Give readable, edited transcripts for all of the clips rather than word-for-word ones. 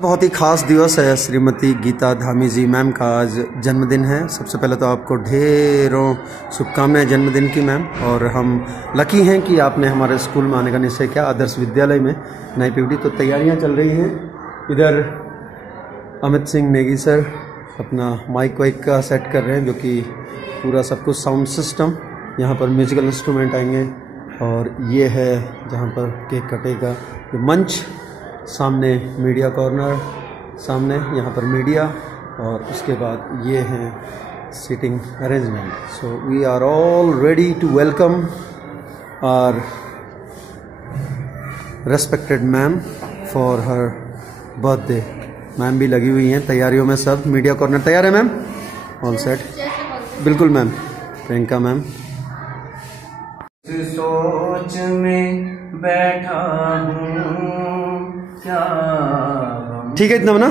बहुत ही खास दिवस है। श्रीमती गीता धामी जी मैम का आज जन्मदिन है। सबसे पहले तो आपको ढेरों शुभकामनाएं जन्मदिन की मैम। और हम लकी हैं कि आपने हमारे स्कूल में आने का निश्चय किया, आदर्श विद्यालय में नई पीढ़ी। तो तैयारियां चल रही हैं। इधर अमित सिंह नेगी सर अपना माइक वाइक का सेट कर रहे हैं, जो कि पूरा सब कुछ साउंड सिस्टम। यहाँ पर म्यूजिकल इंस्ट्रूमेंट आएंगे और ये है जहाँ पर केक कटेगा ये मंच। सामने मीडिया कॉर्नर, सामने यहाँ पर मीडिया, और उसके बाद ये हैं seating arrangement. So we are all ready to welcome our respected ma'am for her birthday. Ma'am भी लगी हुई हैं तैयारियों में। सब मीडिया कॉर्नर तैयार है मैम? All set? बिल्कुल मैम। प्रियंका मैम। सोच में बैठा हूँ क्या ठीक है इतना ना?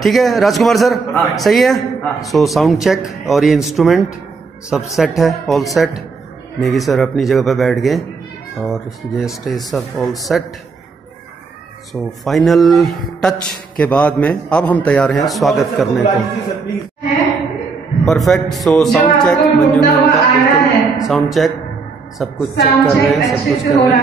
ठीक है राजकुमार सर, सही है। सो साउंड चेक और ये इंस्ट्रूमेंट सब सेट है, ऑल सेट। नेगी सर अपनी जगह पे बैठ गए और ये स्टेज सब all set. So final touch के बाद में अब हम तैयार हैं स्वागत करने को। Perfect. So sound check Manju ma'am का, बिल्कुल साउंड चेक, सब कुछ चेक कर रहे हैं, सब कुछ कर रहे हैं।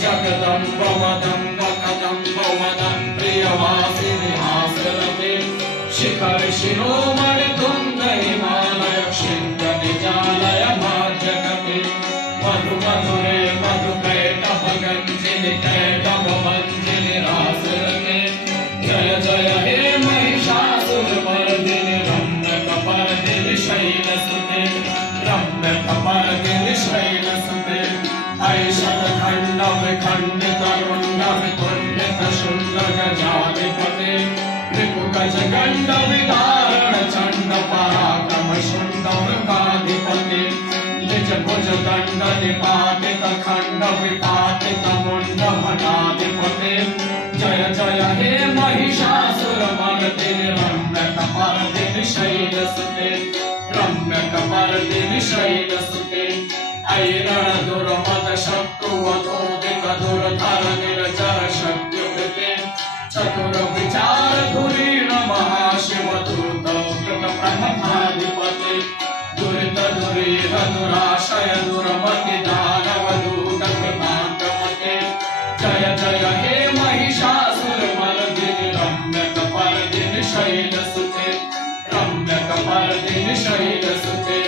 जगदम्ब वदम्ब कदम्ब वदं प्रियवासिनि हासरते शिखर शिरोमणि तुंग हिमालय शृंग निजालय भाजगते मधु मधुरे मधु कैटभ गंजिनि कैटभ मंजिनि रासरते जय जय हे महिषासुरमर्दिनि रम्य कपर्दिनि शैलसुते रम्य कपर्दिनि शैलसुते ऐषध खंड विखंडित रुंड विखंडित शुंड गजाधिपते रिपु गज गंड विदारण चंड पराक्रम शुंड मृगाधिपते निज भुज दंड निपातित खंड विपातित मुंड भटाधिपते जय जय हे महिषासुरमर्दिनि रम्य कपर्दिनि शैलसुते रम्य कपर्दिनि शैलसुते ऐरण दुर्मद शत्रु वधोदित दुर्धर निर्जर शत्रुकृते चतुर विचार धुरीण महाशिव दूत कृत प्रमथाधिपते दुरित दुरीह दुराशय दुर्मति दानव दूत कृतांतमते जय जय हे महिषासुरमर्दिनि रम्य कपर्दिनि शैलसुते रम्य कपर्दिनि शैलसुते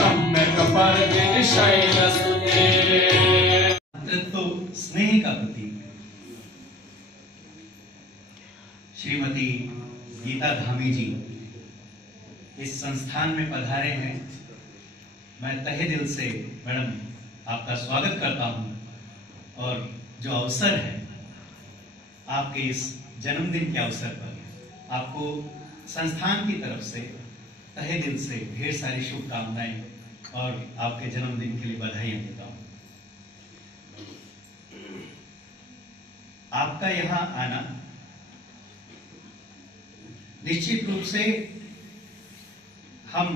रम्य कपर्दिनि शैलसुते। मातृत्व स्नेह का प्रतीक श्रीमती गीता धामी जी इस संस्थान में पधारे हैं। मैं तहे दिल से मैडम आपका स्वागत करता हूं। और जो अवसर है आपके इस जन्मदिन के अवसर पर आपको संस्थान की तरफ से तहे दिल से ढेर सारी शुभकामनाएं और आपके जन्मदिन के लिए बधाइयां देता हूं। आपका यहां आना निश्चित रूप से हम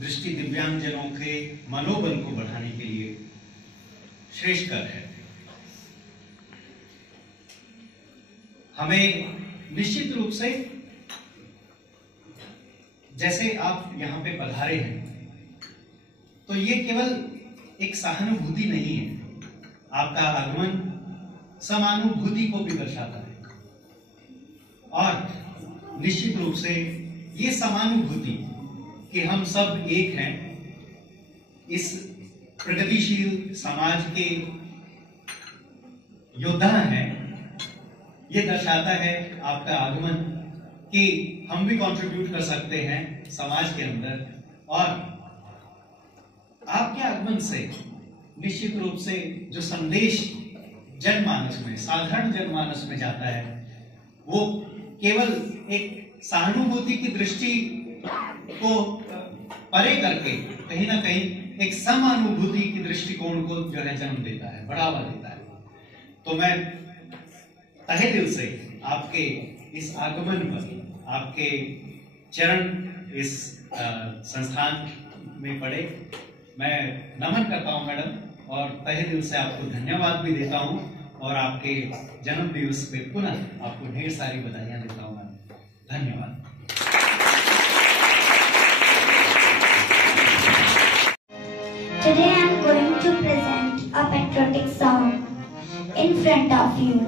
दृष्टि दिव्यांगजनों के मनोबल को बढ़ाने के लिए श्रेष्ठकर है। हमें निश्चित रूप से जैसे आप यहाँ पे पधारे हैं तो ये केवल एक सहानुभूति नहीं है, आपका आगमन समानुभूति को भी दर्शाता है। और निश्चित रूप से ये समानुभूति कि हम सब एक हैं, इस प्रगतिशील समाज के योद्धा हैं, ये दर्शाता है आपका आगमन कि हम भी कंट्रीब्यूट कर सकते हैं समाज के अंदर। और आपके आगमन से निश्चित रूप से जो संदेश जनमानस में, साधारण जनमानस में जाता है, वो केवल एक सहानुभूति की दृष्टि को परे करके कहीं ना कहीं एक समानुभूति की दृष्टिकोण को जो है जन्म देता है, बढ़ावा देता है। तो मैं तहे दिल से आपके इस आगमन पर, आपके चरण इस संस्थान में पड़े, मैं नमन करता हूं मैडम, और तहे दिल से आपको धन्यवाद भी देता हूं, और आपके जन्म दिवस पे पुनः आपको ढेर सारी बधाइयां देता हूं मैडम। धन्यवाद। Today I am going to present a patriotic song in front of you.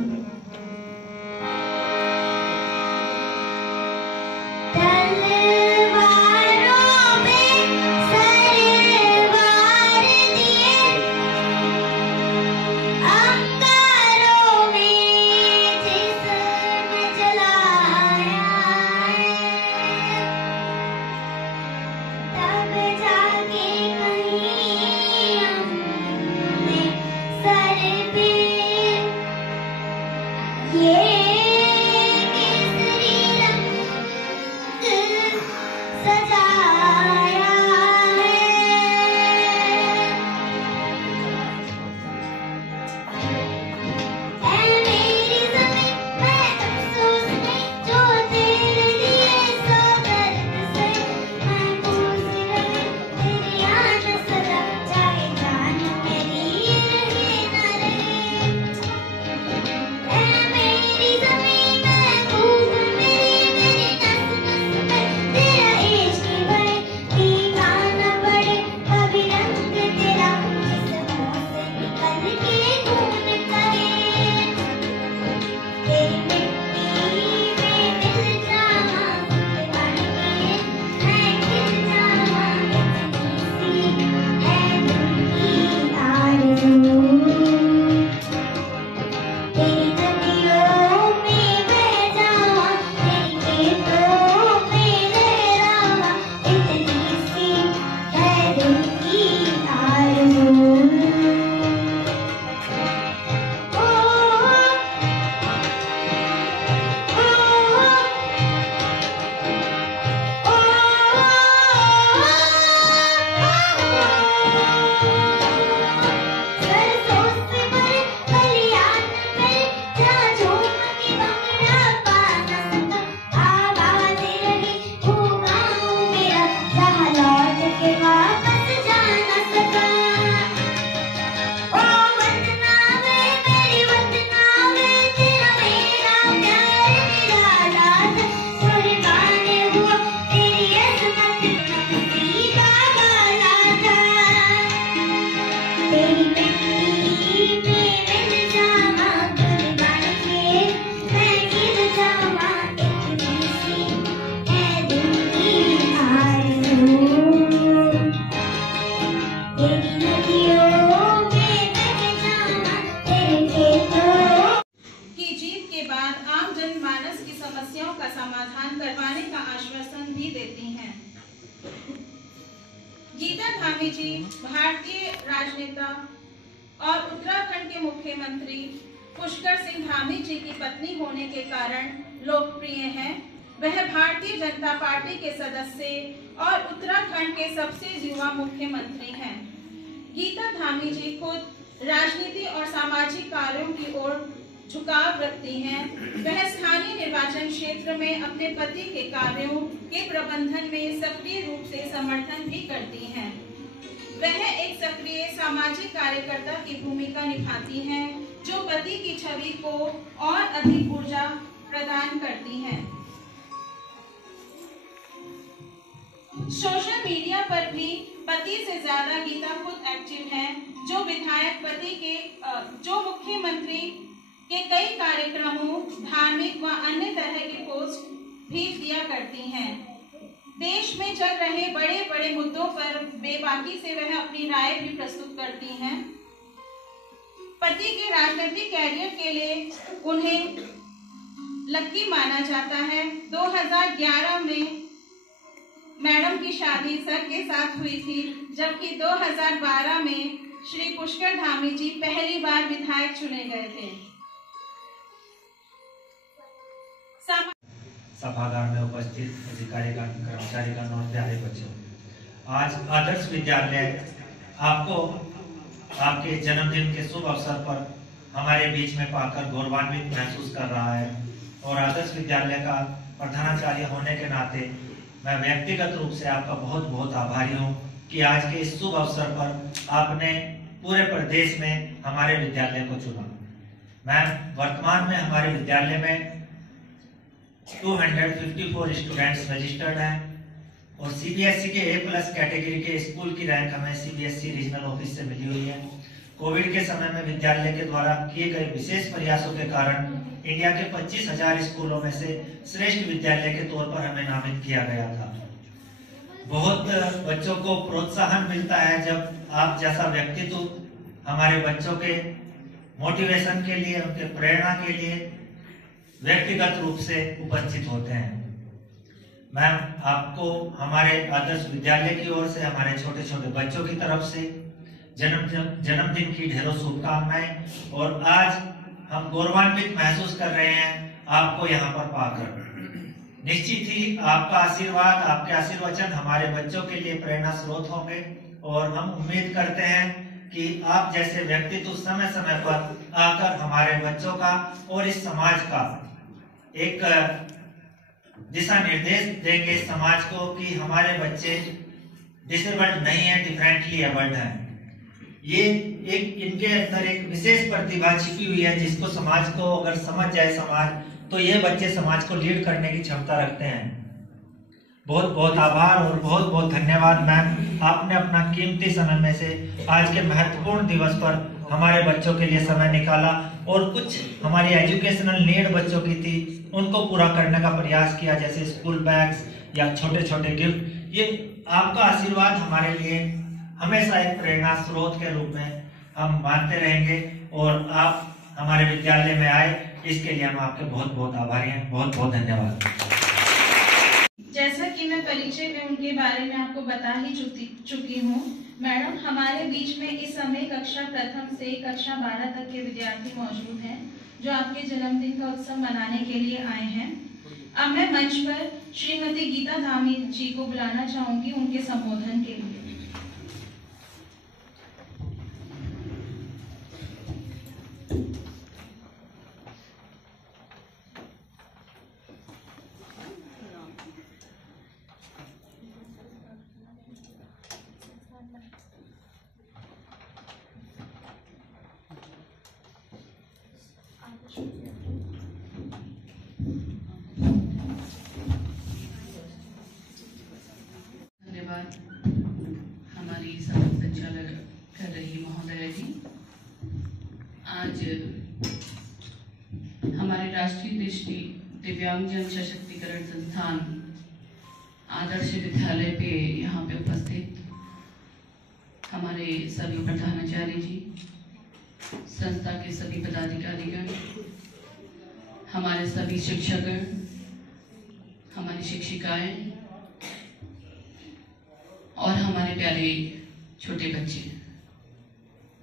समस्याओं का समाधान करवाने का आश्वासन भी देती हैं। गीता धामी जी भारतीय राजनेता और उत्तराखंड के मुख्यमंत्री पुष्कर सिंह धामी जी की पत्नी होने के कारण लोकप्रिय हैं। वह भारतीय जनता पार्टी के सदस्य और उत्तराखंड के सबसे युवा मुख्यमंत्री हैं। गीता धामी जी खुद राजनीति और सामाजिक कार्यों की ओर झुकाव रखती हैं। वह स्थानीय निर्वाचन क्षेत्र में अपने पति के कार्यों के प्रबंधन में सक्रिय रूप से समर्थन भी करती हैं। वह एक सक्रिय सामाजिक कार्यकर्ता की भूमिका निभाती हैं, जो पति की छवि को और अधिक ऊर्जा प्रदान करती हैं। सोशल मीडिया पर भी पति से ज्यादा गीता खुद एक्टिव हैं, जो विधायक पति के जो मुख्यमंत्री के कई कार्यक्रमों, धार्मिक व अन्य तरह के पोस्ट भी दिया करती हैं। देश में चल रहे बड़े बड़े मुद्दों पर बेबाकी से वह अपनी राय भी प्रस्तुत करती हैं। पति के राजनीतिक कैरियर के लिए उन्हें लकी माना जाता है। 2011 में मैडम की शादी सर के साथ हुई थी, जबकि 2012 में श्री पुष्कर धामी जी पहली बार विधायक चुने गए थे। सभागार में उपस्थित अधिकारीगण, कर्मचारीगण और प्यारे बच्चों, आज आदर्श विद्यालय आपको आपके जन्मदिन के शुभ अवसर पर हमारे बीच में पाकर गौरवान्वित महसूस कर रहा है। और आदर्श विद्यालय का प्रधानाचार्य होने के नाते मैं व्यक्तिगत रूप से आपका बहुत बहुत आभारी हूँ कि आज के इस शुभ अवसर पर आपने पूरे प्रदेश में हमारे विद्यालय को चुना। मैम, वर्तमान में हमारे विद्यालय में 254 स्टूडेंट्स रजिस्टर्ड हैं और सीबीएसई के A+ कैटेगरी के स्कूल की रैंक हमें सीबीएसई रीजनल ऑफिस से मिली हुई है। कोविड के समय में विद्यालय के द्वारा किए गए विशेष प्रयासों के कारण इंडिया के 25,000 स्कूलों में से श्रेष्ठ विद्यालय के तौर पर हमें नामित किया गया था। बहुत बच्चों को प्रोत्साहन मिलता है जब आप जैसा व्यक्तित्व हमारे बच्चों के मोटिवेशन के लिए, उनके प्रेरणा के लिए व्यक्तिगत रूप से उपस्थित होते हैं। मैम, आपको हमारे आदर्श विद्यालय की ओर से, हमारे छोटे छोटे बच्चों की तरफ से जन्मदिन की ढेरों शुभकामनाएं। और आज हम गौरवान्वित महसूस कर रहे हैं आपको यहाँ पर पाकर। निश्चित ही आपका आशीर्वाद, आपके आशीर्वचन हमारे बच्चों के लिए प्रेरणा स्रोत होंगे और हम उम्मीद करते हैं कि आप जैसे व्यक्तित्व समय समय पर आकर हमारे बच्चों का और इस समाज का एक दिशा निर्देश देंगे समाज को कि हमारे बच्चे डिसेबल्ड नहीं है, डिफरेंटली एबल्ड हैं। ये एक इनके अंदर एक विशेष प्रतिभा छिपी हुई है जिसको समाज को अगर समझ जाए समाज, तो ये बच्चे समाज को लीड करने की क्षमता रखते हैं। बहुत बहुत आभार और बहुत बहुत धन्यवाद मैम, आपने अपना कीमती समय में से आज के महत्वपूर्ण दिवस पर हमारे बच्चों के लिए समय निकाला और कुछ हमारी एजुकेशनल नीड बच्चों की थी उनको पूरा करने का प्रयास किया, जैसे स्कूल बैग्स या छोटे छोटे गिफ्ट। ये आपका आशीर्वाद हमारे लिए हमेशा एक प्रेरणा स्रोत के रूप में हम मानते रहेंगे और आप हमारे विद्यालय में आए, इसके लिए हम आपके बहुत बहुत आभारी हैं। बहुत बहुत धन्यवाद। जैसा कि मैं परिचय में उनके बारे में आपको बता ही चुकी हूँ, मैडम हमारे बीच में इस समय कक्षा प्रथम से कक्षा 12 तक के विद्यार्थी मौजूद हैं जो आपके जन्मदिन का उत्सव मनाने के लिए आए हैं। अब मैं मंच पर श्रीमती गीता धामी जी को बुलाना चाहूंगी उनके संबोधन के लिए। धन्यवाद हमारी सभा संचालक कर रही महोदया जी। आज हमारे राष्ट्रीय दृष्टि दिव्यांगजन सशक्तिकरण संस्थान आदर्श विद्यालय पे यहाँ पे उपस्थित हमारे सभी प्रधानाचार्य जी, संस्था के सभी पदाधिकारीगण, हमारे सभी शिक्षकगण, हमारी शिक्षिकाएं और हमारे प्यारे छोटे बच्चे,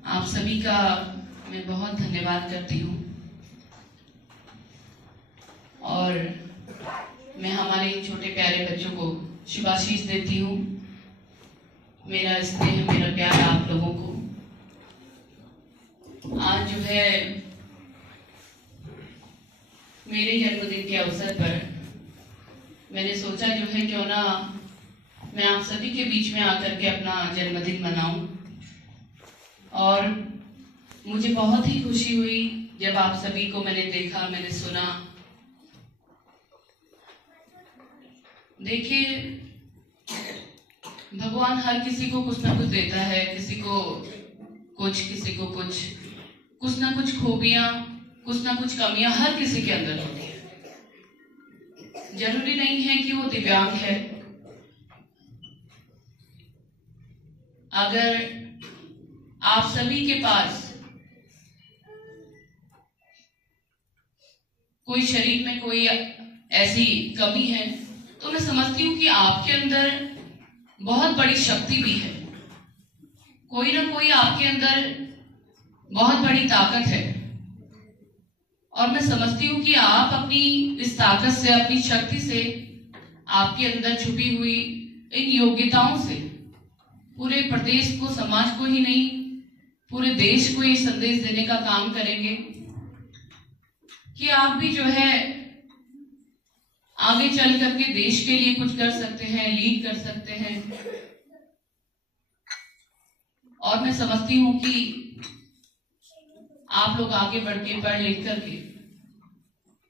आप सभी का मैं बहुत धन्यवाद करती हूँ। और मैं हमारे छोटे प्यारे बच्चों को शुभाशीष देती हूँ। मेरा स्नेह, मेरा प्यार आप लोगों को। आज जो है मेरे जन्मदिन के अवसर पर मैंने सोचा जो है क्यों ना मैं आप सभी के बीच में आकर के अपना जन्मदिन मनाऊं। और मुझे बहुत ही खुशी हुई जब आप सभी को मैंने देखा, मैंने सुना। देखिए, भगवान हर किसी को कुछ ना कुछ देता है, किसी को कुछ, किसी को कुछ ना कुछ खूबियां, कुछ ना कुछ कमियां हर किसी के अंदर होती है। जरूरी नहीं है कि वो दिव्यांग है। अगर आप सभी के पास कोई शरीर में कोई ऐसी कमी है, तो मैं समझती हूँ कि आपके अंदर बहुत बड़ी शक्ति भी है। कोई ना कोई आपके अंदर बहुत बड़ी ताकत है, और मैं समझती हूँ कि आप अपनी इस ताकत से, अपनी शक्ति से, आपके अंदर छुपी हुई इन योग्यताओं से पूरे प्रदेश को, समाज को ही नहीं, पूरे देश को ये संदेश देने का काम करेंगे कि आप भी जो है आगे चल करके देश के लिए कुछ कर सकते हैं, लीड कर सकते हैं। और मैं समझती हूँ कि आप लोग आगे बढ़ के, पढ़ लिख करके,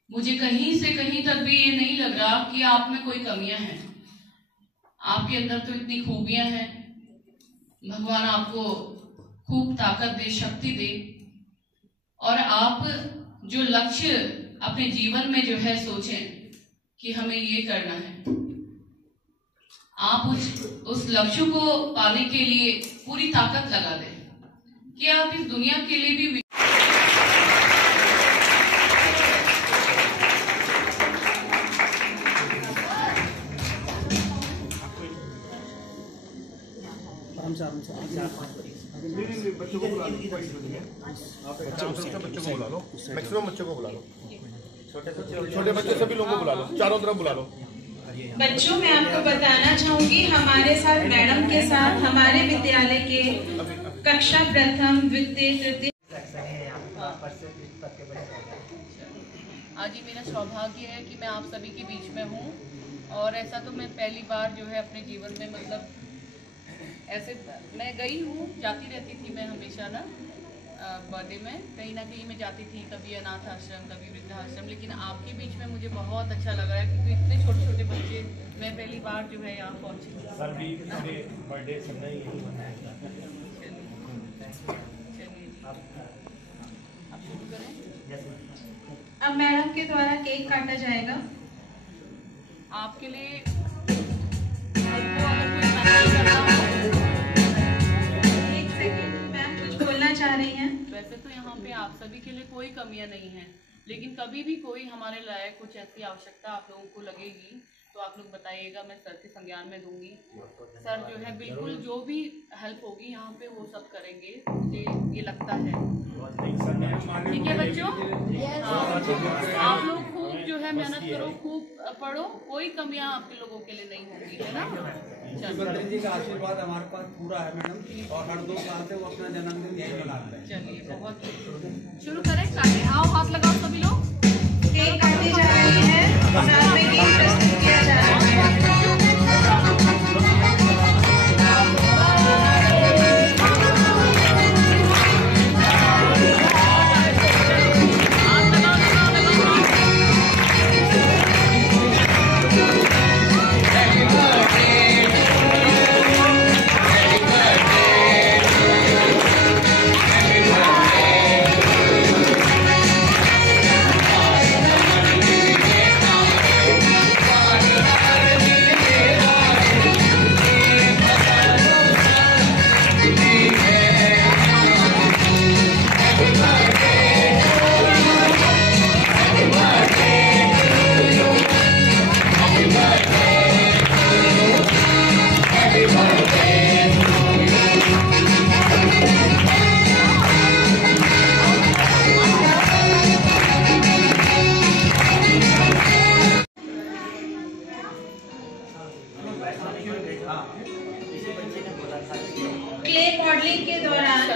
मुझे कहीं से कहीं तक भी ये नहीं लग रहा कि आप में कोई कमियां हैं। आपके अंदर तो इतनी खूबियां हैं। भगवान आपको खूब ताकत दे, शक्ति दे, और आप जो लक्ष्य अपने जीवन में जो है सोचें कि हमें ये करना है, आप उस लक्ष्य को पाने के लिए पूरी ताकत लगा दें कि आप इस दुनिया के लिए भी बच्चों को बुला लो, मैक्सिमम बच्चों को बुला लो, छोटे बच्चे सभी लोगों को बुला लो, चारों तरफ बुला लो। बच्चों, मैं आपको बताना चाहूंगी, हमारे साथ मैडम के साथ हमारे विद्यालय के कक्षा प्रथम, द्वितीय, तृतीय। आज ही मेरा सौभाग्य है कि मैं आप सभी के बीच में हूँ, और ऐसा तो मैं पहली बार जो है अपने जीवन में, मतलब ऐसे मैं गई हूँ, जाती रहती थी मैं हमेशा ना बर्थडे में, कहीं ना कहीं मैं जाती थी, कभी अनाथ आश्रम, कभी वृद्धाश्रम, लेकिन आपके बीच में मुझे बहुत अच्छा लग रहा है क्योंकि इतने छोटे छोटे बच्चे, मैं पहली बार जो है यहाँ पहुँची। आप शुरू करें। अब मैडम के द्वारा केक काटा जाएगा। आपके लिए अगर कोई मैसेज करना हो, एक सेकंड, मैम कुछ बोलना चाह रही हैं। वैसे तो यहाँ पे आप सभी के लिए कोई कमियां नहीं है, लेकिन कभी भी कोई हमारे लायक कुछ ऐसी आवश्यकता आप लोगों को लगेगी तो आप लोग बताइएगा, मैं सर के संज्ञान में दूंगी। सर जो है बिल्कुल जो भी हेल्प होगी यहाँ पे वो सब करेंगे, मुझे ये लगता है। ठीक है बच्चों, आप लोग खूब जो है मेहनत करो, खूब पढ़ो, कोई कमियां आपके लोगों के लिए नहीं होगी, है ना। चलिए जी का आशीर्वाद हमारे पास पूरा है मैडम, और हर 2 साल से वो अपना जन्मदिन यही मनाते हैं। चलिए बहुत शुरू करें, काटे, आओ हाथ लगाओ सभी लोग। केक काटी जा रही है, साथ में केक प्रस्तुत किया जा रहा है। क्ले मॉडलिंग के दौरान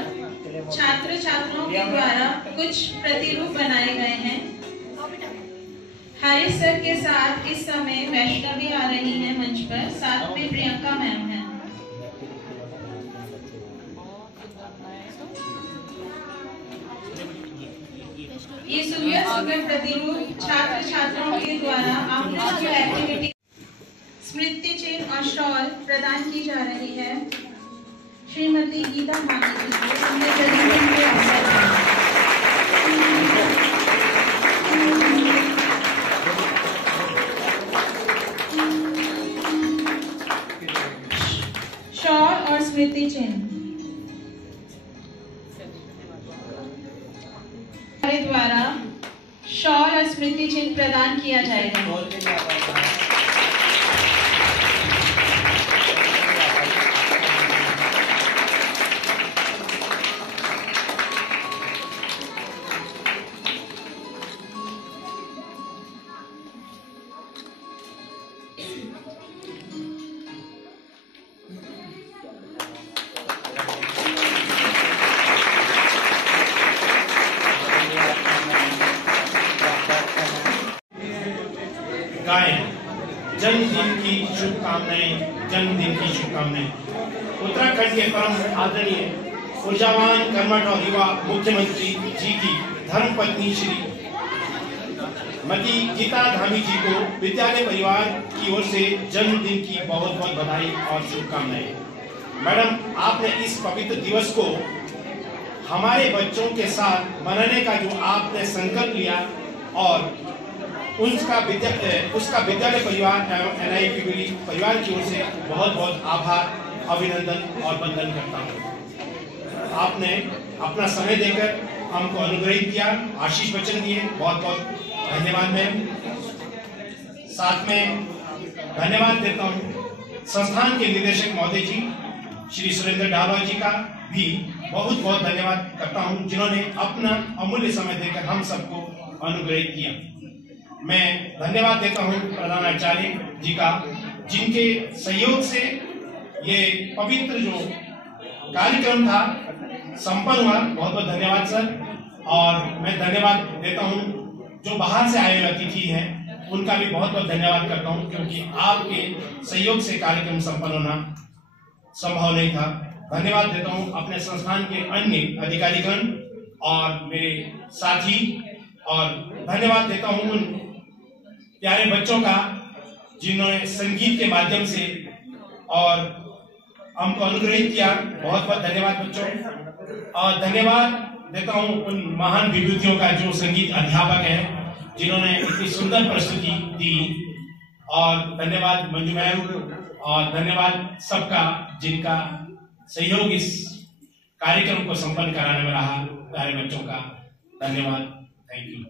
छात्र छात्राओं के द्वारा कुछ प्रतिरूप बनाए गए हैं। हरीश सर के साथ इस समय वैष्णवी आ रही है मंच पर, साथ में प्रियंका मैम है। ये सुंदर सुंदर प्रतिरूप छात्र छात्राओं के द्वारा आफ्टर स्कूल एक्टिविटी स्मृति चिन्ह और शॉल प्रदान की जा रही है श्रीमती गीता धामी जी को उनके जन्मदिन के अवसर पर। शॉल और स्मृति चिन्ह हमारे द्वारा शॉल और स्मृति चिन्ह प्रदान किया जाएगा। गाएं जन्मदिन की शुभकामनाएं, जन्मदिन की शुभकामनाएं। उत्तराखंड के परम आदरणीय ऊर्जावान कर्मठ और युवा मुख्यमंत्री जी की धर्मपत्नी श्रीमती गीता धामी जी को विद्यालय परिवार की ओर से जन्मदिन की बहुत बहुत बधाई और शुभकामनाएं। मैडम, आपने इस पवित्र दिवस को हमारे बच्चों के साथ मनाने का जो आपने संकल्प लिया और उसका विद्यालय परिवार एवं NIPBD परिवार की ओर से बहुत बहुत आभार, अभिनंदन और वंदन करता हूँ। आपने अपना समय देकर हमको अनुग्रहित किया, आशीष वचन दिए, बहुत बहुत धन्यवाद मैम। साथ में धन्यवाद देता हूँ संस्थान के निदेशक महोदय जी श्री सुरेंद्र डालवा जी का भी बहुत बहुत धन्यवाद करता हूँ, जिन्होंने अपना अमूल्य समय देकर हम सबको अनुग्रहित किया। मैं धन्यवाद देता हूँ प्रधानाचार्य जी का, जिनके सहयोग से ये पवित्र जो कार्यक्रम था संपन्न हुआ। बहुत बहुत धन्यवाद सर। और मैं धन्यवाद देता हूँ जो बाहर से आए हुए अतिथि हैं, उनका भी बहुत बहुत धन्यवाद करता हूँ, क्योंकि आपके सहयोग से कार्यक्रम संपन्न होना संभव नहीं था। धन्यवाद देता हूँ अपने संस्थान के अन्य अधिकारीगण और मेरे साथी, और धन्यवाद देता हूँ उन प्यारे बच्चों का जिन्होंने संगीत के माध्यम से और हमको अनुग्रहित किया। बहुत बहुत धन्यवाद बच्चों। और धन्यवाद देता हूँ उन महान विभूतियों का जो संगीत अध्यापक हैं, जिन्होंने इतनी सुंदर प्रस्तुति दी। और धन्यवाद मंजू मैम, और धन्यवाद सबका जिनका सहयोग इस कार्यक्रम को संपन्न कराने में रहा। प्यारे बच्चों का धन्यवाद। Thank you.